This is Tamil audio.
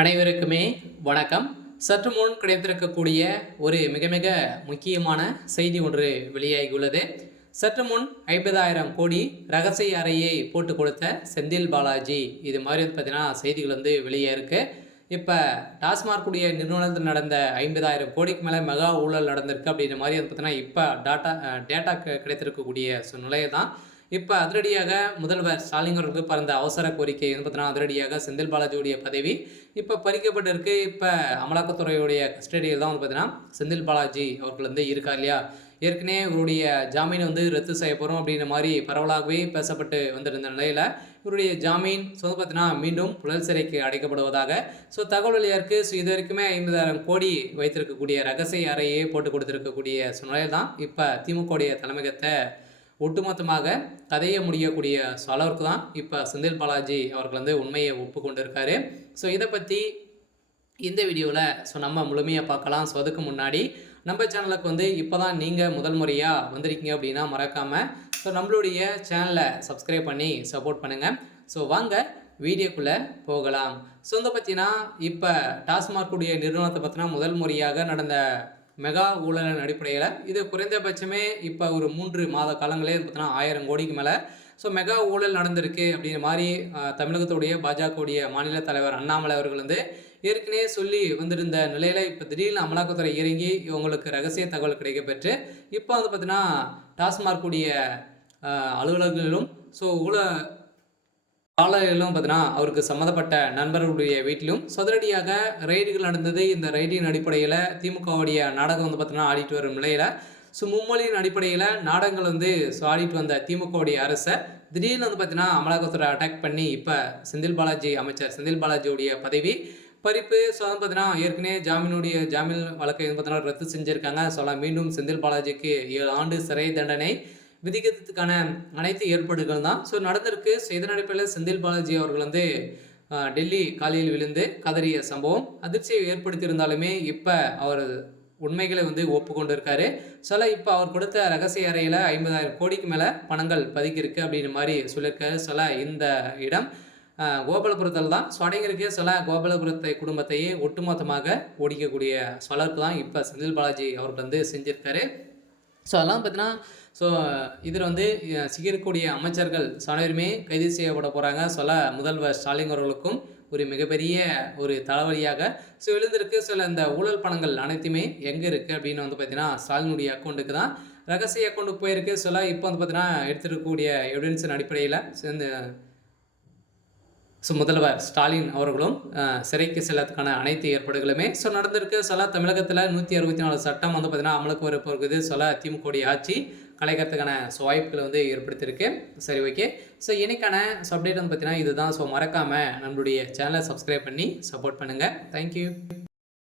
அனைவருக்குமே வணக்கம். சற்று முன் கிடைத்திருக்கக்கூடிய ஒரு மிக மிக முக்கியமான செய்தி ஒன்று வெளியாகியுள்ளது. சற்று முன் 50,000 கோடி ரகசிய அறையை போட்டு கொடுத்த செந்தில் பாலாஜி, இது மாதிரி பார்த்தீங்கன்னா செய்திகள் வெளியே இருக்கு. இப்போ டாஸ்மாக் உடைய நிறுவனத்தில் நடந்த 50,000 கோடிக்கு மேலே மெகா ஊழல் நடந்திருக்கு அப்படின்ற மாதிரி பார்த்தீங்கன்னா இப்போ டேட்டா கிடைத்திருக்கக்கூடிய நிலையை தான் இப்போ அதிரடியாக முதல்வர் ஸ்டாலின் அவர்களுக்கு பறந்த அவசர கோரிக்கை பார்த்தீங்கன்னா அதிரடியாக செந்தில் பாலாஜியுடைய பதவி இப்போ பறிக்கப்பட்டிருக்கு. இப்போ அமலாக்கத்துறையுடைய கஸ்டடியில் தான் பார்த்தீங்கன்னா செந்தில் பாலாஜி அவர்கள் இருக்கா இல்லையா. ஏற்கனவே இவருடைய ஜாமீன் ரத்து செய்ய போகிறோம் அப்படின்ற மாதிரி பரவலாகவே பேசப்பட்டு வந்திருந்த நிலையில் இவருடைய ஜாமீன் பார்த்தீங்கன்னா மீண்டும் புழல் சிறைக்கு அடைக்கப்படுவதாக தகவல் வெளியாக இருக்குது. இது வரைக்குமே 50,000 கோடி வைத்திருக்கக்கூடிய ரகசிய அறையை போட்டு கொடுத்துருக்கக்கூடிய நிலையில் தான் இப்போ திமுகவுடைய தலைமையகத்தை ஒட்டுமொத்தமாக கதையை முடியக்கூடிய அளவுக்கு தான் இப்போ செந்தில் பாலாஜி அவர்கள் உண்மையை ஒப்புக்கொண்டிருக்காரு. இதை பற்றி இந்த வீடியோவில் நம்ம முழுமையாக பார்க்கலாம். அதுக்கு முன்னாடி நம்ம சேனலுக்கு இப்போ தான் நீங்கள் முதல் முறையாக வந்திருக்கீங்க அப்படின்னா மறக்காமல் நம்மளுடைய சேனலை சப்ஸ்கிரைப் பண்ணி சப்போர்ட் பண்ணுங்கள். வாங்க வீடியோக்குள்ளே போகலாம். இதை பற்றினா இப்போ டாஸ்மார்க்குடைய நிறுவனத்தை பற்றினா முதல் முறையாக நடந்த மெகா ஊழலின் அடிப்படையில் இது குறைந்தபட்சமே இப்போ ஒரு 3 மாத காலங்களே பார்த்தீங்கன்னா 1000 கோடிக்கு மேலே மெகா ஊழல் நடந்திருக்கு அப்படிங்கிற மாதிரி தமிழகத்துடைய பாஜகவுடைய மாநில தலைவர் அண்ணாமலை அவர்கள் ஏற்கனவே சொல்லி வந்திருந்த நிலையில் இப்போ திடீர்னு அமலாக்கத்துறை இறங்கி இவங்களுக்கு ரகசிய தகவல் கிடைக்கப்பெற்று இப்போ பார்த்தீங்கன்னா டாஸ்மார்க்குடைய அலுவலகங்களிலும் ஆலையிலும் பார்த்தீங்கன்னா அவருக்கு சம்மந்தப்பட்ட நண்பர்களுடைய வீட்டிலும் சதுரடியாக ரைடுகள் நடந்தது. இந்த ரைடின் அடிப்படையில் திமுகவுடைய நாடகம் பார்த்தீங்கன்னா ஆடிட்டு வரும் நிலையில் மும்மொழியின் அடிப்படையில் நாடகங்கள் ஆடிட்டு வந்த திமுகவுடைய அரசை திடீர்னு பார்த்தீங்கன்னா அமலாக்கத்துறை அட்டாக் பண்ணி இப்போ அமைச்சர் செந்தில் பாலாஜியுடைய பதவி பறிப்பு பார்த்தீங்கன்னா ஏற்கனவே ஜாமீன் வழக்கை பார்த்தீங்கன்னா ரத்து செஞ்சுருக்காங்க. மீண்டும் செந்தில் பாலாஜிக்கு 7 ஆண்டு சிறை தண்டனை விதிக்கிறதுக்கான அனைத்து ஏற்பாடுகள் தான் நடந்திருக்கு. இதன் அடிப்படையில் செந்தில் பாலாஜி அவர்கள் டெல்லி காலையில் விழுந்து கதறிய சம்பவம் அதிர்ச்சியை ஏற்படுத்தியிருந்தாலுமே இப்போ அவர் உண்மைகளை ஒப்புக்கொண்டு இருக்காரு. இப்போ அவர் கொடுத்த ரகசிய அறையில் 50,000 கோடிக்கு மேலே பணங்கள் பதுக்கியிருக்கு அப்படின்ற மாதிரி சொல்லியிருக்காரு. இந்த இடம் கோபாலபுரத்தில் தான் அடங்கியிருக்கு. கோபாலபுரத்தை குடும்பத்தையே ஒட்டுமொத்தமாக ஒடிக்கக்கூடிய அளவுக்கு தான் இப்போ செந்தில் பாலாஜி அவர்கள் செஞ்சுருக்காரு. அதெல்லாம் பார்த்தீங்கன்னா இதில் சிக்கிரக்கூடிய அமைச்சர்கள் அனைவருமே கைது செய்யப்பட போகிறாங்க. முதல்வர் ஸ்டாலின் அவர்களுக்கும் ஒரு மிகப்பெரிய ஒரு தலைவலியாக எழுந்திருக்கு. இந்த ஊழல் பணங்கள் அனைத்துமே எங்கே இருக்குது அப்படின்னு பார்த்தீங்கன்னா ஸ்டாலினுடைய அக்கௌண்ட்டுக்கு தான் ரகசிய அக்கௌண்ட்டுக்கு போயிருக்கு. இப்போ பார்த்தீங்கன்னா எடுத்துருக்கக்கூடிய எவிடன்ஸின் அடிப்படையில் முதல்வர் ஸ்டாலின் அவர்களும் சிறைக்கு செல்லத்துக்கான அனைத்து ஏற்பாடுகளுமே நடந்திருக்கு. தமிழகத்தில் 164 சட்டம் பார்த்தீங்கன்னா அமலுக்கு வரப்போகுது. திமுகவுடைய ஆட்சி கலைக்கிறதுக்கான வாய்ப்புகள் ஏற்படுத்தியிருக்கு. சரி, ஓகே. இன்னைக்கான அப்டேட் பார்த்தீங்கன்னா இதுதான். மறக்காமல் நம்மளுடைய சேனலை சப்ஸ்கிரைப் பண்ணி சப்போர்ட் பண்ணுங்கள். தேங்க்யூ.